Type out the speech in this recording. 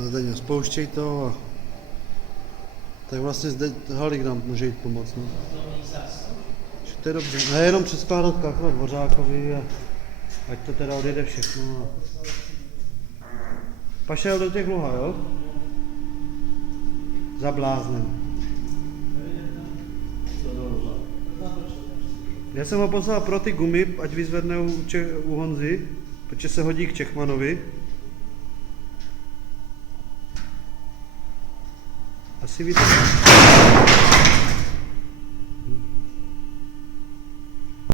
Zdeňo, spouštěj to. Tak vlastně zde Halík nám může jít pomoct. No. To je dobře. Ne, jenom přeskládat kachla Dvořákovi a ať to teda odjede všechno. Pašel do těch Luha, jo? Za bláznem. Já jsem ho poslal pro ty gumy, ať vyzvedne u Honzy, protože se hodí k Čechmanovi. Asi víte.